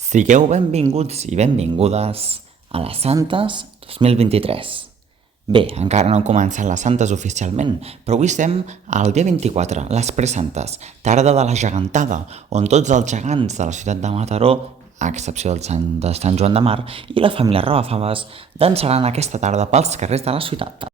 Sigueu benvinguts i benvingudes a les Santes 2023. Bé, encara no han començat les Santes oficialment, però avui estem al dia 24, les Presantes, tarda de la gegantada, on tots els gegants de la ciutat de Mataró, a excepció de Sant Joan de Mar, i la família Robafaves dansaran aquesta tarda pels carrers de la ciutat.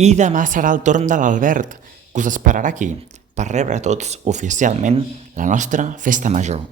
I demà serà el torn de l'Albert, que us esperarà aquí, per rebre a tots oficialment la nostra festa major.